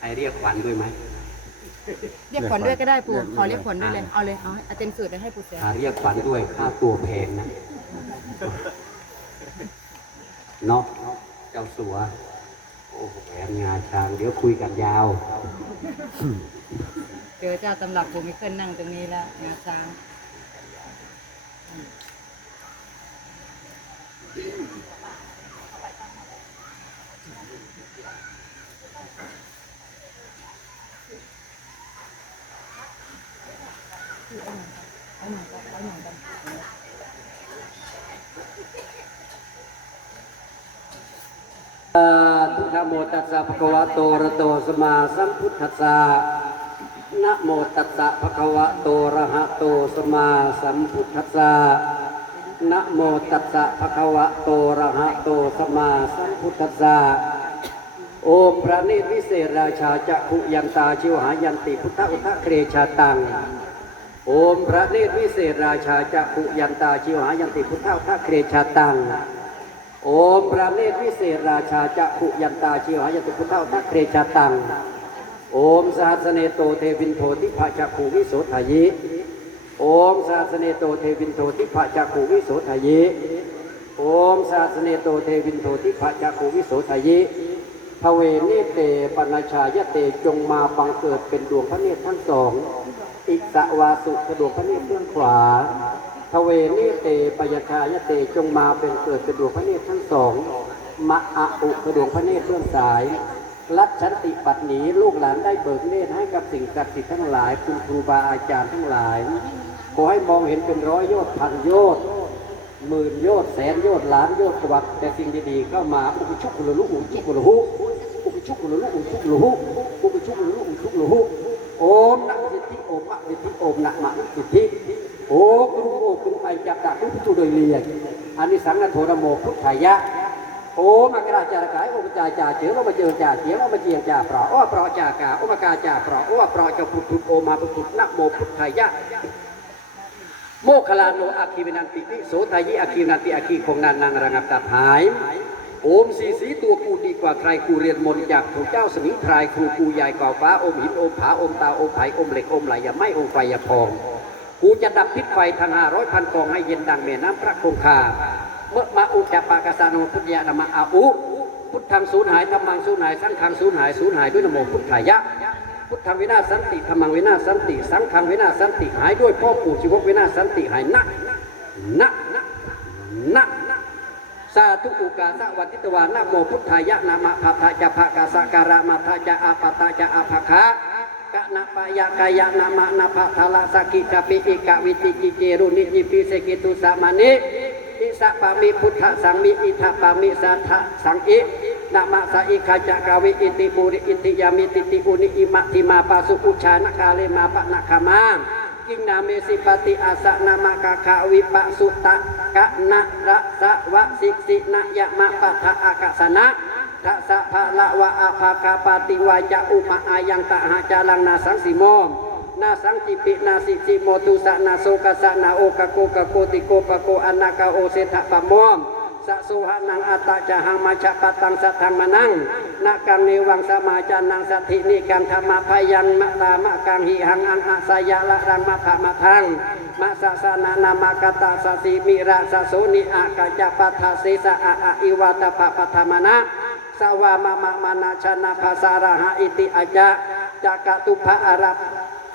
ให้เรียกขวัญด้วยไหมเรียกขวัญด้วยก็ได้ปู่ขอเรียกขวัญด้วยเลยเอาเลยเอาให้เอาเต็มสูตรเลยให้ปู่เสือถ้าเรียกขวัญด้วยค่าตัวแพงนะเนาะเจ้าสัว โอ้โหแหวนงาช้าง เดี๋ยวคุยกันยาวเจอเจ้าตำรับปู่มิเคิลนั่งตรงนี้แล้วงาช้าง ทุนะโมตัสสะภะคะวะโตระโตสมาสัมพุทธัสสะนะโมตัสสะภะคะวะโตระหะโตสมาสัมพุทธัสสะนะโมตัสสะภะคะวะโตระหะโตสมาสัมพุทธัสสะโอพระนิวิเศษราชาจักขุยันตาชิวหายันติพุทธอุทะเครชาตัง โอมพระเนตรวิเศษราชาจักุยันตาชิวหายันติพุทธอุทะเครชาตัง โอมพระเนตรวิเศษราชาจักุยันตาชิวหายันตุพุทธาทักเครชาตัง โอมสหัสเนโตเทวินโททิภะจักุวิโสทายิ โอมสหัสเนโตเทวินโททิภะจักุวิโสทายิโอมสหัสเนโตเทวินโททิภะจักุวิโสทายิพระเวเนเตปนาชายเตจงมาบังเกิดเป็นดวงพระเนตรทั้งสอง อิสวาสุกระดวงพระเนตรเบื้องขวาทเวนิเตปยชายเตจงมาเป็นเกิดกระดวงพระเนตรทั้งสองมะอะอุกระดวงพระเนตรเบื้องสายรัชชันติปัตนีลูกหลานได้เบิกเนตรให้กับสิ่งศักดิ์สิทธิ์ทั้งหลายคุณครูบาอาจารย์ทั้งหลายขอให้มองเห็นเป็นร้อยโยชน์พันโยชน์หมื่นโยชน์แสนโยชน์ล้านโยชน์กวักแต่สิ่งดีๆเข้ามาอุปชุกุลลุอุชุกุลหุอุปชุกุลลุอุชุกุลหุอุปชุกุลลุอุชุกุลหุโอมนะ โอมะสิทธิโอมนะมะสิทธิโอ้กรุโอ้กรุไปจับดักทุกทุโดยเรียนอันนี้สังฆโทรโมพุทธายะโอมากราจารกายโอมจ่าจ่าเจียวมาเจอจ่าเจียวมาเจียงจ่าเปราะอ้อเปราะจ่ากาโอมากาจ่าเปราะอ้อเปราะจะพุทธุโอมาพุทธนะโมพุทธายะโมคลาโนอาคีวินันติโสทายิอาคีนันติอาคีคงนานนางระงับตัดหาย โอมสีสีตัวกูดีกว่าใครกูเรียนมนต์จากครูเจ้าสมิงพรายครูกูใหญ่กว่าฟ้าอมหินอมผาอมตาอมไผ่อมเหล็กอมไหลอย่าไม่อมไฟอย่าพอง กูจะดับพิษไฟทางห้าร้อยพันกองให้เย็นดังแม่น้ำพระคงคา เมื่อมาอุจจปากาสาโนพุทธยาธรรมอาอุพุทธังสูญหายธรรมังสูญหายสังฆังสูญหายสูญหายด้วยนโมพุทธายะ พุทธังวินาสันติธรรมังวินาสันติ สังฆังวินาสันติหายด้วยพ่อปู่ชีวกวินาสันติหายนะนะนะนะ สาธุอุกาสะวัติตวานะโมพุทธายะนามะภะทจะภะกาสะการะมาทจะอาปะทะจะอาภะคะกะนะปะยะกายะนะมะนะภะทะละสกิกะปิอิกะวิติกิเจรุนิจิปิเสกิตุสะมานิอิสะปะมิพุทธะสังมิอิทะปะมิสัทธะสังอินะมะสะอิขจักาวิอิติปุริอิติยามิติติอุนิอิมะติมาปะสุปุชานะกาเลมาปะนะคามา กิงนาเมสิปติอาสะนามะกะคะวิปะสุตะกะนะระสะวะสิกสินะยะมะปะทะอากาสนะทัสสะภะละวะอาภาคาปาติวาจะอุปะอายังตะหาจารังนาสังสิโมนาสังจิปินาสิจิโมตุสะนาโสกะสะนาโอกะโกกะโกติโกปะโกอนาคาโอเสทะปะโมม สะสุหานังอัตตะจหังมาชะปตังสัทธังมานังนากังนิวังสมาจานังสัทธินิกันธรรมพยันมะตามะกังหิหังอังอาสยะละรังมะภะมะทังมะสะสะนานามะกตาสะสิมิระสะโสนิอากะจปัทธาสิสะอะอะอิวาตะปะปะธรรมนะสวามะมะมานาชนะภาษาระหะอิติอาจะจักตุภะอารับ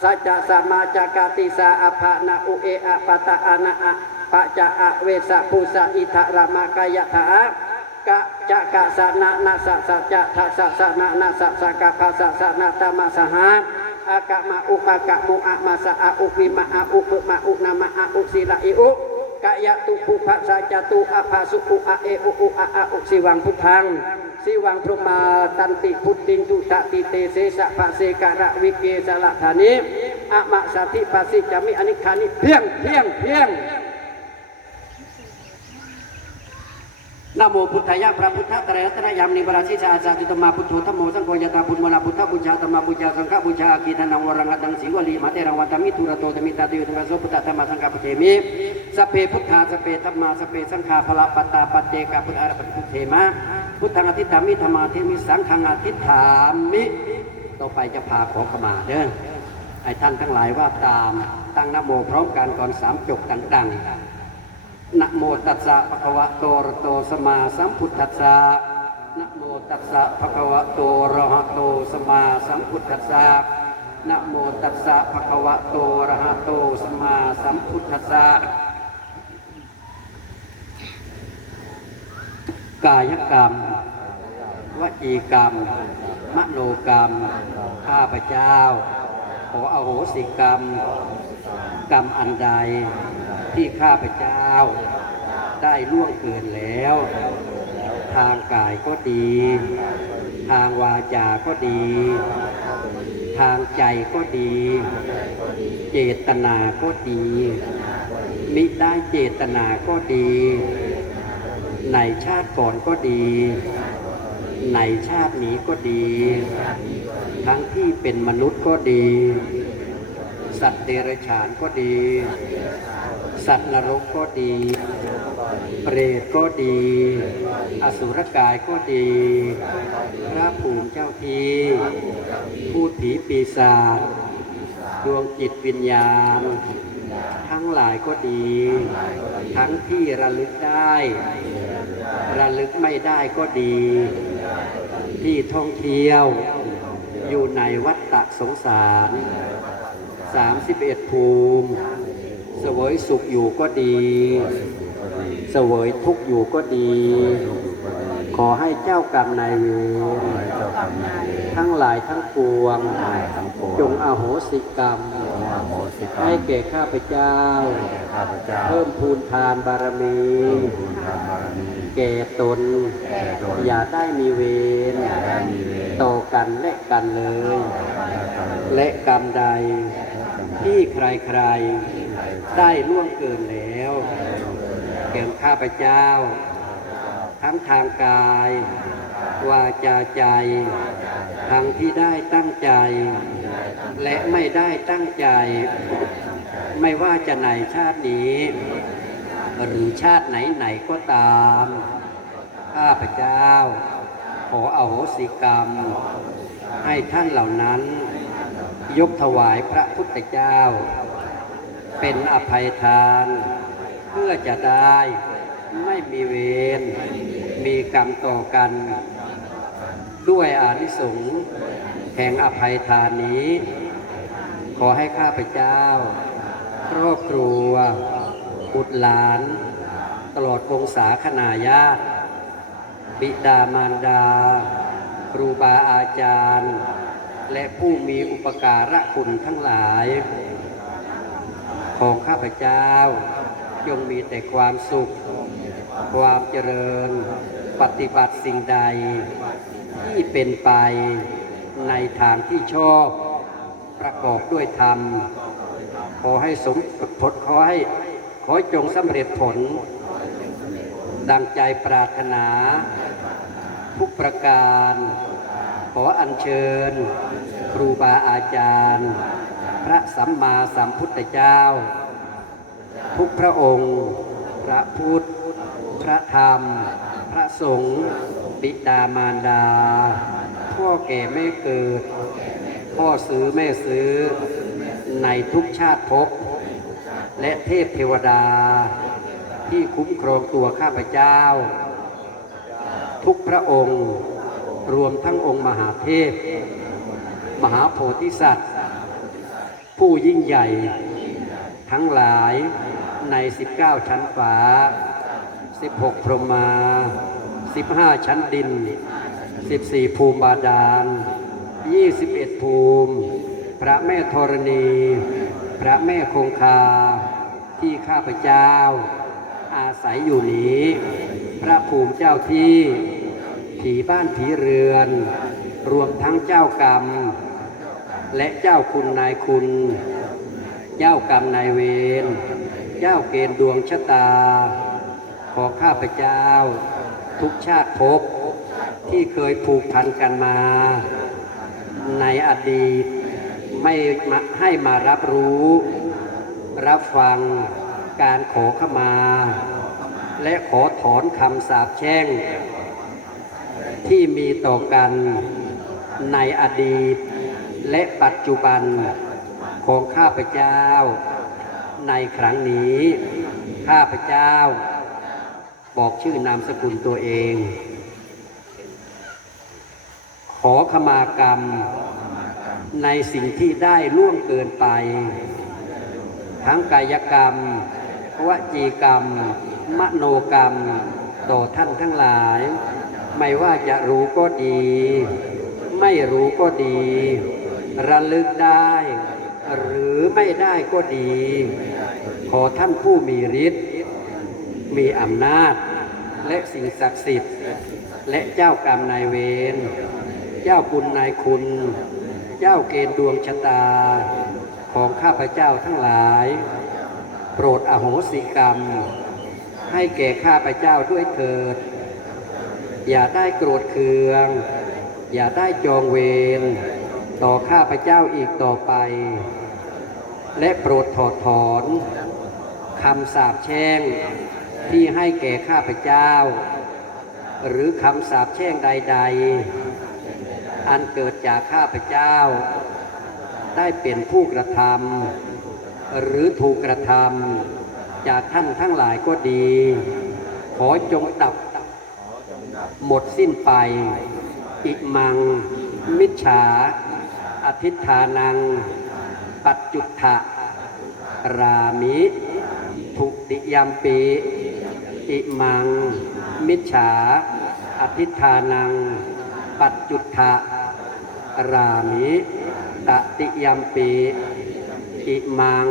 สัจจะสัมมาจักติสาอภะนาอุเออะปะตะอานะอะ ปะจะอะเวสะภูสะอิทะระมะกายะทะกะจะกะสะนะนะสะสะจะทะสะสะนะนะสะสะกะภาสะสะนะตะมะสหะอากะมะอุปะกะมุอะมาสะอะอุปิมะอะอุปมะอุนามะอะอุสิละอิอุกายะตุภุภะสัจจตุอาภาสุอุอะเออุอุอะอะอุสิวังพุทธังสิวังพรมาตันติพุทธิงตุตะติเตเสสะภะเสกะระวิเกสละธานิอะมะสัทธิปัสสิจามิอนิคานิเพียงเพียงเพียง นโมพุทธายะพระพุทธตรัยตระยามนิบราชิสาสาจุตมาพุทโธธโมสังโฆยตาพุทธมลาพุทธบูชาธรรมบูชาสังฆบูชาอากีทนังวรังหัตังสีวลีมาเตรังวัตมิทุระโตตมิตาติยุตมะโสพุทธธรรมสังฆปเทมิสพเพพุทธาสพเพธรรมาสพเพสังฆาพละปัตตาปัจเจกาพุทธาระปพุทเทมะพุทธังอธิษฐามิธรรมาเทมิสังฆังอธิษฐามิต่อไปจะพาขอขมาเด้อให้ท่านทั้งหลายว่าตามตั้งนโมพร้อมกันก่อนสามจบดังๆ นะโมตัสสะภะคะวะโตระโตสมาสัมพุทธัสสะนะโมตัสสะภะคะวะโตระหะโตสมาสัมพุทธัสสะนะโมตัสสะภะคะวะโตระหะโตสมมาสัมพุทธัสสะกายกรรมวจีกรรม มโนกรรม ข้าพเจ้า ขออโหสิกรรม กรรมอันใด ที่ข้าพเจ้า ได้ล่วงเกินแล้ว ทางกายก็ดี ทางวาจาก็ดี ทางใจก็ดี เจตนาก็ดี มิได้เจตนาก็ดี ในชาติก่อนก็ดี ในชาตินี้ก็ดี ทั้งที่เป็นมนุษย์ก็ดีสัตว์เดรัจฉานก็ดี สัตว์นรกก็ดี เปรตก็ดี อสุรกายก็ดี พระภูมิเจ้าทีพูดผีปีศาจดวงจิตวิญญาณ ทั้งหลายก็ดี ทั้งที่ระลึกได้ ระลึกไม่ได้ก็ดี ที่ท่องเที่ยว อยู่ในวัฏฏะสงสาร 31 ภูมิ สวยสุขอยู่ก็ดี เสวยทุกข์อยู่ก็ดี ขอให้เจ้ากรรมนายเวรทั้งหลายทั้งปวง จงอโหสิกรรม ให้แก่ข้าพเจ้าข้าพเจ้าเพิ่มพูนทานบารมีบุญทานบารมีแก่ตนแก่ตน อย่าได้มีเวรและมีเวรต่อกันและกันเลย และกันและกรรมใดที่ใครๆ ได้ล่วงเกินแล้วแก่ข้าพเจ้า ทั้งทางกาย วาจาใจ ทั้งที่ได้ตั้งใจ และไม่ได้ตั้งใจ ไม่ว่าจะในชาตินี้ หรือชาติไหนๆก็ตาม ข้าพเจ้า ขออโหสิกรรม ให้ท่านเหล่านั้น ยกถวายพระพุทธเจ้า เป็นอภัยทาน เพื่อจะได้ไม่มีเวรมีกรรมต่อกัน ด้วยอานิสงส์แห่งอภัยทานนี้ ขอให้ข้าพเจ้า ครอบครัวบุตรหลาน ตลอดวงศาคณาญาติ บิดามารดา ครูบาอาจารย์ และผู้มีอุปการะคุณทั้งหลาย ของข้าพเจ้า จงมีแต่ความสุข ความเจริญ ปฏิบัติสิ่งใด ที่เป็นไปในทางที่ชอบ ประกอบด้วยธรรม ขอให้สมผลขอให้ขอจงสำเร็จผล ดังใจปรารถนา ทุกประการ ขออัญเชิญ ครูบาอาจารย์ พระสัมมาสัมพุทธเจ้า ทุกพระองค์ พระพุทธ พระธรรม พระสงฆ์บิดามารดา พ่อแก่แม่เกิด พ่อซื้อแม่ซื้อ ในทุกชาติภพและเทพเทวดา ที่คุ้มครองตัวข้าพเจ้า ทุกพระองค์รวมทั้งองค์มหาเทพ มหาโพธิสัตว์ ผู้ยิ่งใหญ่ ทั้งหลายใน 19 ชั้นฟ้า 16 พรหมา 15 ชั้นดิน 14 ภูมิบาดาล 21 ภูมิ พระแม่ธรณี พระแม่คงคา ที่ข้าพเจ้า อาศัยอยู่นี้ พระภูมิเจ้าที่ ผีบ้านผีเรือน รวมทั้งเจ้ากรรม และเจ้าคุณนายคุณ เจ้ากรรมนายเวร เจ้าเกณฑ์ดวงชะตา ขอข้าพเจ้า ทุกชาติภพที่เคยผูกพันกันมา ในอดีตไม่ให้มารับรู้ รับฟังการขอขมา และขอถอนคำสาปแช่ง ที่มีต่อกันในอดีต และปัจจุบันของข้าพเจ้า ในครั้งนี้ ข้าพเจ้า บอกชื่อนามสกุลตัวเอง ขอขมากรรม ในสิ่งที่ได้ล่วงเกินไป ทั้งกายกรรมวจีกรรม มโนกรรม ต่อท่านทั้งหลาย ไม่ว่าจะรู้ก็ดี ไม่รู้ก็ดี ระลึกได้ หรือไม่ได้ก็ดี ขอท่านผู้มีฤทธิ์มีอำนาจ และสิ่งศักดิ์สิทธิ์ และเจ้ากรรมนายเวรเจ้าบุญนายคุณ เจ้าเกณฑ์ดวงชะตา ของข้าพเจ้าทั้งหลาย โปรดอโหสิกรรม ให้แก่ข้าพเจ้าด้วยเถิด อย่าได้โกรธเคือง อย่าได้จองเวร ต่อข้าพเจ้าอีกต่อไป และโปรดถอดถอนคำสาปแช่งที่ให้แก่ข้าพเจ้า หรือคำสาปแช่งใด ๆ อันเกิดจากข้าพเจ้า ได้เป็นผู้กระทำหรือถูกกระทำจากท่านทั้งหลายก็ดี ขอจงดับหมดสิ้นไป อิมัง มิจฉา อธิฐานัง ปัจจุทะรามิทุติยมปีอิมัง มิจฉา อธิฐานัง ปัจจุทะรามิตติยมปีอิมัง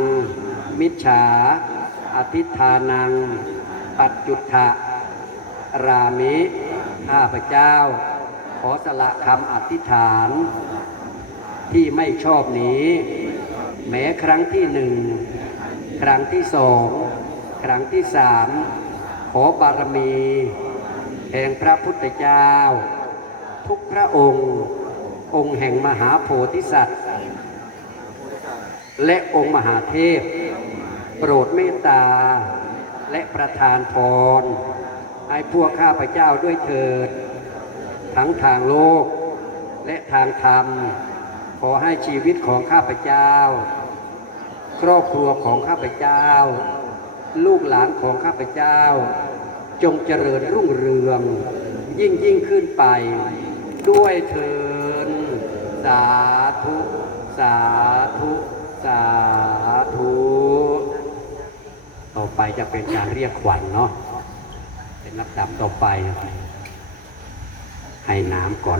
มิจฉา อธิฐานัง ปัจจุทะรามิข้าพเจ้า ขอสละคำอธิษฐาน ที่ไม่ชอบนี้ แม้ครั้งที่หนึ่ง ครั้งที่สอง ครั้งที่สาม ขอบารมี แห่งพระพุทธเจ้า ทุกพระองค์ องค์แห่งมหาโพธิสัตว์ และองค์มหาเทพ โปรดเมตตา และประทานพร ให้พวกข้าพเจ้าด้วยเถิด ทั้งทางโลกและทางธรรม ขอให้ชีวิตของข้าพเจ้า ครอบครัวของข้าพเจ้า ลูกหลานของข้าพเจ้า จงเจริญรุ่งเรือง ยิ่งยิ่งขึ้นไป ด้วยเถินสาธุ สาธุ สาธุ ต่อไปจะเป็นการเรียกขวัญเนาะเป็นนับดับต่อไป ให้น้ำก่อน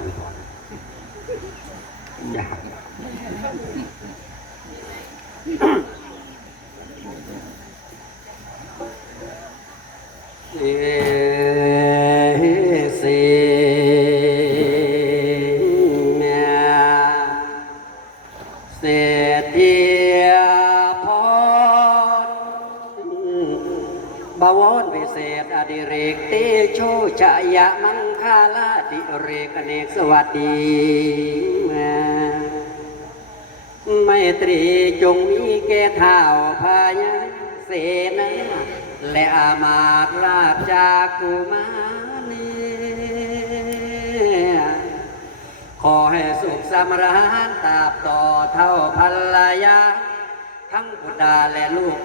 อ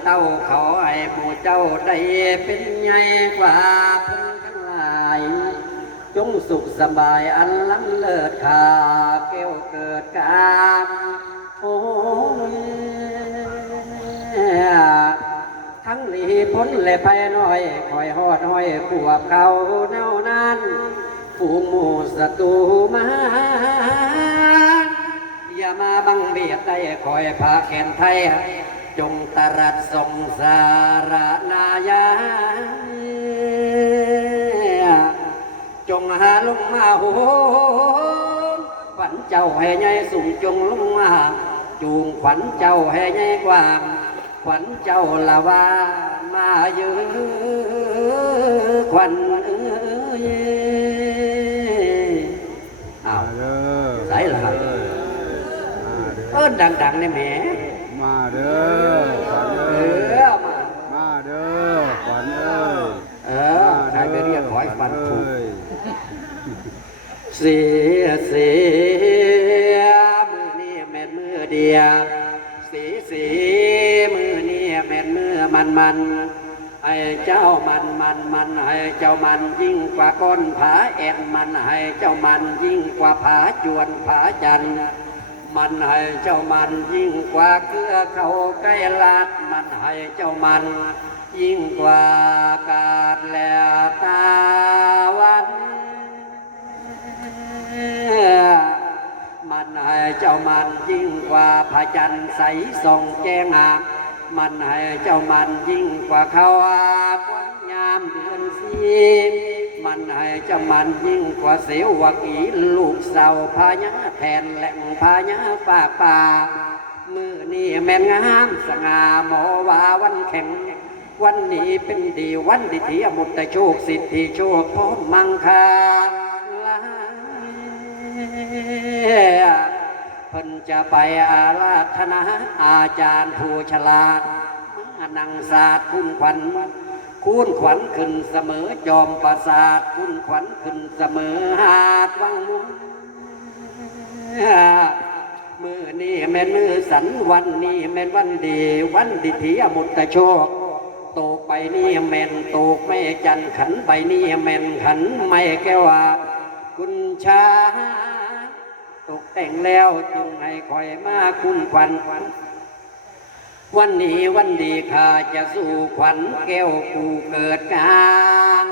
เต้าขอให้หมู่เจ้าได้เป็นใหญ่กว่าเพิ่นทั้งหลาย จงสุขสบายอันล้ำเลิศค่าแก้วเกิดการโอ้ยทั้งหลีพ้นและภัยน้อยคอยหอดห้อยขวบเขาเน่านั้นฝูงหมู่ศัตรูมา อย่ามาบังเบียดได้คอยพาแขนไทย จงตรัสสงสารนายาจงหาลงมาโหมขวัญเจ้าให้ใหญ่สูงจงลงมาจูงขวัญเจ้าให้ใหญ่กว้างขวัญเจ้าละว่ามาเยือขวัญเอ้ยอ้าวมาเด้อไหลเหรอครับมาเออดังๆเนี่ยแหม มาเด้อขวัญเอ้ยอมาเด้อขวัญเอ้ยเออใครไปเรียกขอให้ฟันถูกเอ้ยสียเสียมือนี่แม่เดียสีสีมือนี่แม่นมือมันมันให้เจ้ามันมันมันให้เจ้ามันยิ่งกว่าก้นผาแอนมันให้เจ้ามันยิ่งกว่าผาจวนผาจันทร์ มันให้เจ้ามันยิ่งกว่าเกลือเขาใกล้ลาดมันให้เจ้ามัน ยิ่งกว่ากาดแลตาวันมันให้เจ้ามันยิ่งกว่าพระจันทร์ใสส่องแจ้งอามันให้เจ้ามันยิ่งกว่าเขาอาว่ายามเดือนสี มันให้เจ้ามันยิ่งกว่าเสียววกีลูกเสาพญาแทนแหล่งพญาป่าป่ามือนี่แม่นงามสง่าหมอว่าวันแข่งวันนี้เป็นดีวันดีที่อมุตตะโชคสิทธิโชคพร้อมมังคาลาเพิ่นจะไปอาราธนาอาจารย์ผู้ฉลาดมานังศาสตร์คุณขวัญ คุณขวัญขึ้นเสมอจอมประสาทคุณขวัญขึ้นเสมอหาดวังมุงมือนี้แม่นมือสันวันนี้แม่นวันดี วันดีที่อมุตตะโชคโตกไปนี่แม่นโตกไม่จันขันไปนี่แม่นขันไม่แก้วว่าคุณชา ตกแต่งแล้วจึงให้คอยมาคุณขวัญ วันนี้วันดีข้าจะสู่ขวัญแก้วกูเกิดกลาง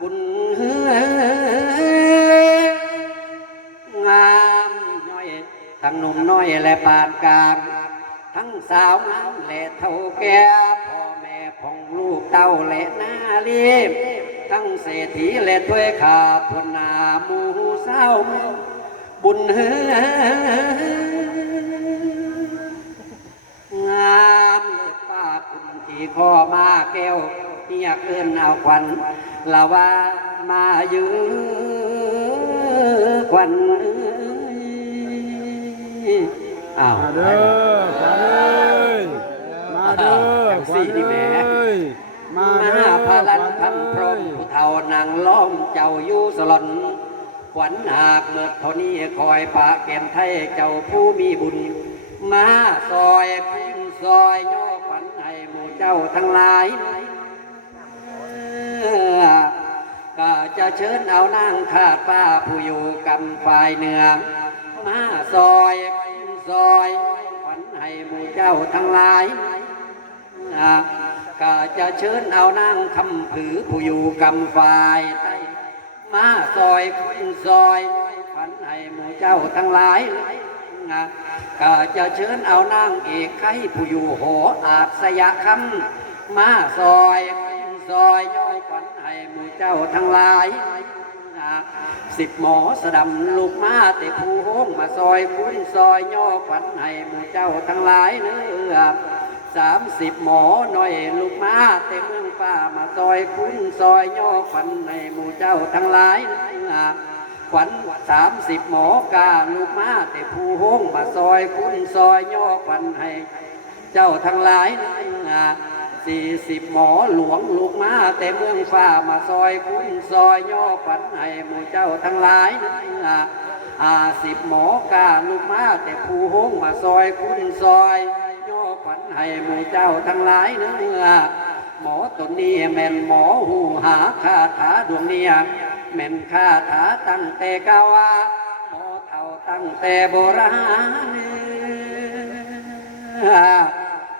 บุญเฮืองามน้อยทั้งหนุ่มน้อยและปานกลาง ทั้งสาวงามและเท่าแก่พ่อแม่พ่องลูกเต้าและนาลีทั้งเศรษฐีและถ้วยขาพนามูเศร้าบุญเฮือ คุณที่ข้อมาแก้วเมียเกินเอาควันละว่ามายือควันอ้าวมาเด้อขวัญเอ้ยมาเด้อจังสี่นี่แหมเอ้ยมามาเด้อพลันคำพรหมผู้เฒ่านางล้อมเจ้าอยู่สลอนขวัญหากเมื่อเท่านี้คอยพาแก่นไทยเจ้าผู้มีบุญ มาซอยขึ้นซอยย่อขวัญให้หมู่ เจ้าทั้งหลายก็จะเชิญเอานางขาดป้าผู้อยู่กำฝ่ายเหนือมาซอยซอยขวัญให้หมู่เจ้าทั้งหลายก็จะเชิญเอานางคำผือผู้อยู่กำฝ่ายใต้มาซอยคุณซอยฝันให้หมู่เจ้าทั้งหลาย อ่าก็จะเชิญเอานางเอกไข่ผู้อยู่หออาสยะคำมาซอยคุณซอยย้อยฝันให้หมู่เจ้าทั้งหลายสิบหมอสดำลูกมาแต่ผู้โฮงมาซอยคุณซอยย่อขวัญให้หมู่เจ้าทั้งหลายเนื้อสามสิบหมอหน่อยลูกมาแต่เมืองป้ามาซอยคุณซอยย่อขวัญให้หมู่เจ้าทั้งหลายเนื้อ ขวัญสามสิบหมอกาลูกมาแต่ผู้โฮงมาซอยคุณซอยย่อขวัญให้ เจ้าทั้งหลายนะสี่สิบหมอหลวงลูกมาแต่เมืองฟ้ามาซอยคุณซอยย่อฝันให้หมู่เจ้าทั้งหลายนะอาสิบหมอกาลูกมาแต่ผู้หงมาซอยคุณซอยย่อฝันให้หมู่เจ้าทั้งหลายเนื้อหมอตนนี้แม่นหมอหูหาคาถาดวงเนี้ย แม่นคาถาตั้งแต่กาวาหมอเท่าตั้งแต่โบราณ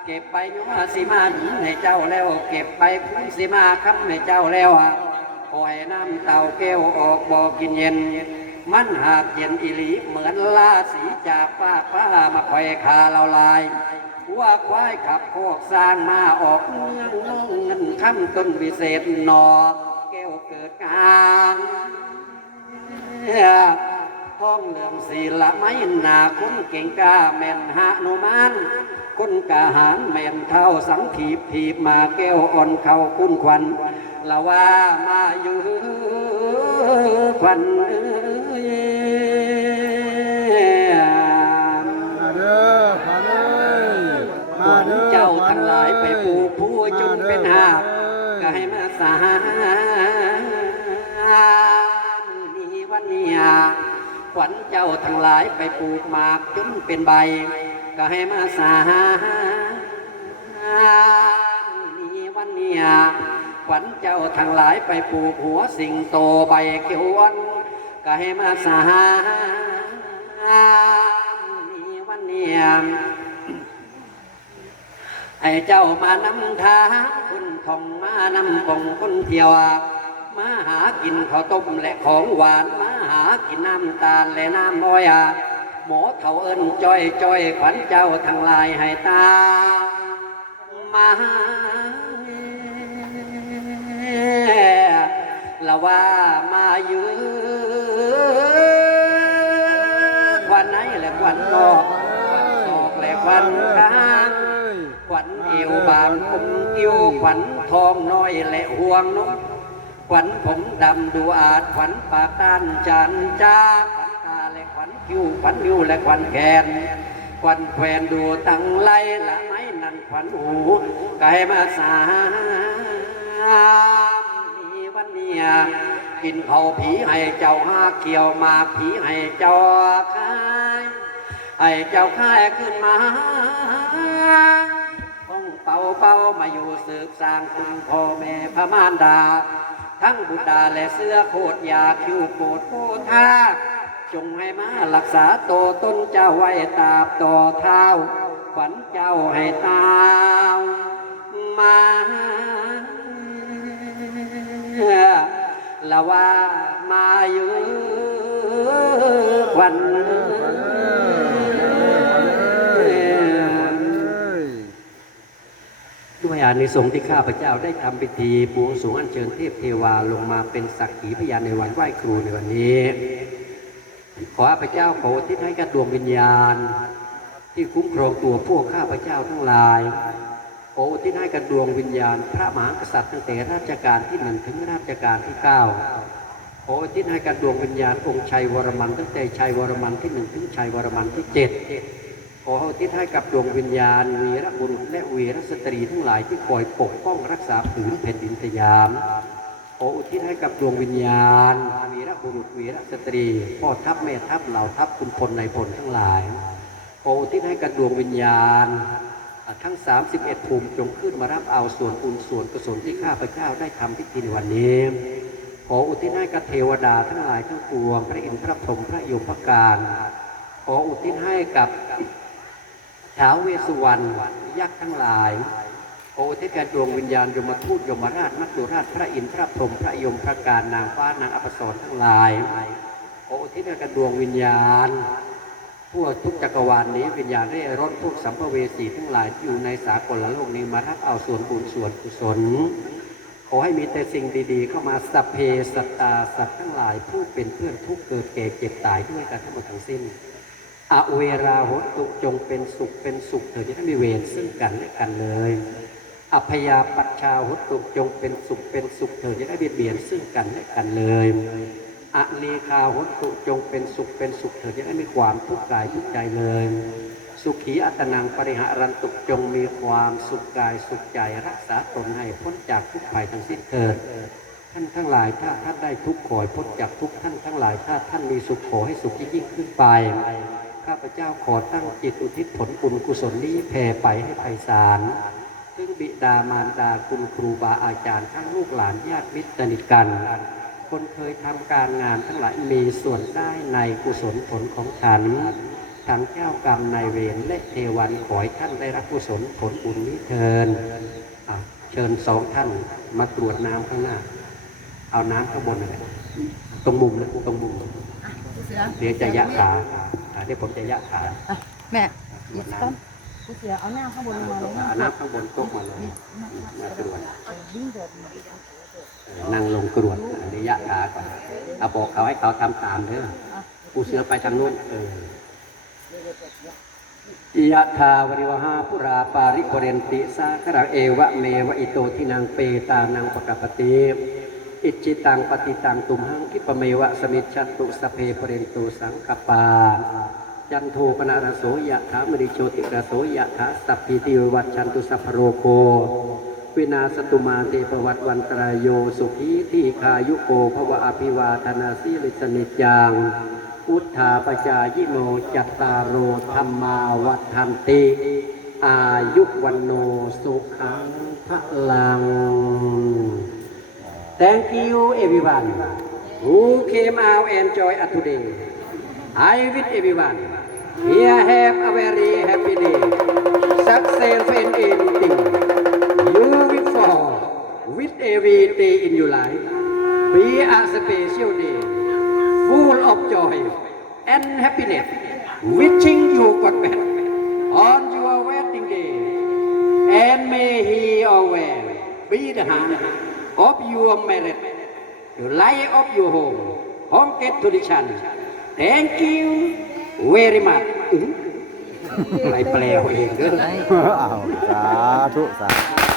เก็บไปยัวสิมาหนีให้เจ้าแล้ว เก็บไปคุ้สิมาคำให้เจ้าแล้วปล่อยน้ำเต่าแก้วออกบ่อกินเย็น มันหากเย็นอีหลีเหมือนลาสีจากฟ้าฟ้ามาคอยคาเราลายวัวควายขับโคกสร้างมาออกเมืองน้องเงินคำต้นวิเศษหนอ วเกิดกลางท้องเหลื่อมสีละไม้หนาคนเก่งกล้าแม่นหานุมานคนกาหารแม่นเท่าสังขีบถีบมาแก้วอ่อนเข้าคุณควันละว่ามาอยู่ควันเอ้ยมาเด้อขวัญเอ้ยมาเด้อเจ้าทั้งหลายไปปลูกผู้จนเป็นหาบก็ ให้มาสามือนี้วันนี้ขวัญเจ้าทั้งหลายไปปลูกหมากจนเป็นใบ ก็ให้มาสาือนีวันเนี้ขวัญเจ้าทั้งหลายไปปลูกหัวสิงโตใบเขียวนก็ให้มาสาือนีวันเนี้ยไอ้เจ้ามานำทาง คุณทองมานำปองคนเที่ยวมาหากินข้าวต้มและของหวานมาหากินน้ำตาลและน้ำอ้อยอะหมอเท่าเอิ้นจ้อยจ้อยขวัญเจ้าทั้งลายให้ตามาละว่ามาอยู่ควันไหนและควันนอกควันนอกและควันกลางขวัญเอวบางผม กิ้วขวัญทองน้อยและห่วงนกขวัญผมดำดูอาจขวัญปากต้านจันจ้าขวัญตาและขวัญคิ้วขวัญนิ้วและขวัญแขนขวัญแขวนดูตั้งไลละไม้นั่นขวัญหูก็ให้มาสามีวันเนี้ยกินเขาผีให้เจ้าห้าเกี่ยวมาผีให้เจ้าคายให้เจ้าคายขึ้นมา เป่าเป่ามาอยู่สืบสร้างคุณพ่อแม่พระมารดา ทั้งบุตรดาและเสื้อโคตรยาคิวโคตรโคทาจงให้มารักษาโตต้นเจ้าไว้ตาบต่อเท้าขวัญเจ้าให้ตาวมาละว่ามาอยู่ขวัญ อานิสงส์ที่ข้าพเจ้าได้ทำพิธีบวงสรวงอัญเชิญเทพเทวาลงมาเป็นสักขีพยานในวันไหว้ครูในวันนี้ ขอข้าพเจ้าขออุที่ให้กับดวงวิญญาณ ที่คุ้มครองตัวพวกข้าพเจ้าทั้งหลายขออุที่ให้กับดวงวิญญาณ พระมหากษัตริย์ตั้งแต่ราชการที่หนึ่งถึงราชการที่เก้าขออุทิศให้กับดวงวิญญาณองค์ชัยวรมันตั้งแต่ชัยวรมันที่หนึ่งถึงชัยวรมันที่เจ็ด ขออุทิศให้กับดวงวิญญาณวีรบุรุษและวีรสตรีทั้งหลายที่คอยปกป้องรักษาผืนแผ่นดินสยาม ขออุทิศให้กับดวงวิญญาณวีรบุรุษวีรสตรีพ่อทัพแม่ทัพเหล่าทัพคุณพลในายพลทั้งหลายขออุทิศให้กับดวงวิญญาณ ทั้ง 31 ภูมิจงขึ้นมารับเอาส่วนบุญส่วนกุศลที่ข้าพเจ้าได้ทำพิธีในวันนี้ขออุทิศให้กับเทวดาทั้งหลายทั้งปวงพระอินทร์พระพรหมพระยมพระการขออุทิศให้กับ ท้าวเวสสุวรรณยักษ์ทั้งหลาย โอเทศแก่ดวงวิญญาณยมทูตยมราชมัจจุราชพระอินทร์พระพรหมพระยมพระการนางฟ้านางอัปสรทั้งหลาย โอเทศแก่ดวงวิญญาณทั่วทุกจักรวาลนี้วิญญาณได้ร่อนพวกสัมภเวสีทั้งหลายที่อยู่ในสากลโลกนี้มารับเอาส่วนบุญส่วนกุศลขอให้มีแต่สิ่งดีๆ เข้ามาสัพเพสัตตาสัตว์ทั้งหลายผู้เป็นเพื่อนทุกเกิดแก่เจ็บตายด้วยกันทั้งหมดทั้งสิ้น อเวราหดตุจงเป็นสุขเป็นสุขเถิดจะได้มีเวรซึ่งกันและกันเลยอพยาปัชชาหดตุจงเป็นสุขเป็นสุขเถิดจะได้เบียดเบียนซึ่งกันและกันเลยอเนคาหดตุจงเป็นสุขเป็นสุขเถิดจะได้มีความทุกข์กายทุกใจเลย สุขีอัตนังปริหารันตุจงมีความสุขกายสุขใจรักษาตนให้พ้นจากทุกภัยทั้งสิ้นเถิดท่านทั้งหลายถ้าท่านได้ทุกข์ขอให้พ้นจากทุกข์ท่านทั้งหลายถ้าท่านมีสุขขอให้สุขยิ่งขึ้นไป ข้าพเจ้าขอตั้งจิตอุทิศผลบุญกุศลนี้แผ่ไปให้ไพศาลซึ่งบิดามารดาคุณครูบาอาจารย์ทั้งลูกหลานญาติมิตรสนิทกัน คนเคยทำการงานทั้งหลายมีส่วนได้ในกุศลผลของฉันทั้งเจ้ากรรมนายเวรและเทวันขอให้ท่านได้รับกุศลผลบุญนี้เทินเชิญสองท่านมาตรวจน้ำข้างหน้า เอาน้ำข้างบนเลยตรงมุมนะตรงมุม สือเดี๋ยวจะยะขาอ่าเดี๋ยวผมจะยะขาอะแม่หยิบต้นผู้เสือเอาหน้าข้างบนลงมาเลยนะเอาน้ำข้างบนโต๊ะมาเลยมาตรวจยิ่งเดือดเออนั่งลงกรวดอันนี้ยะขาก่อนเอาบอกเขาให้เขาทำตามเด้อผู้เสือไปทางนู้นเออยะทาวริวหาปุราปาริปเรนติสาครังเอวะเมวะอิโตทินังเปตานังปกปติ อิจิตังปฏิตังตุมหังคิปเมวะสมิจฉันตุสเพปเรนตุสังกปาจันโทปนารโสยะถามริโชติระโสยะถาสัพพิติวิวัชชันตุสัพโรโควินาสตุมาเตปวัตวันตรายโยสุขีที่คายุโกภวะอภิวาธนาสีลิสนิจังพุทธาปจายิโนจัตตารโรธรรมาวัฏันติ อายุวันโนสุขังพลัง Thank you everyone who came out and join us today. I wish everyone here have a very happy day. Success in anything. You will fall with every day in your life. Be a special day, full of joy and happiness. Wishing you God well on your wedding day. And may he always be the hand of your marriage, the light of your home, home get tradition. Thank you very much. อื้ออะไรแปลเอาเองเด้อ อ้าวสาธุสาธุ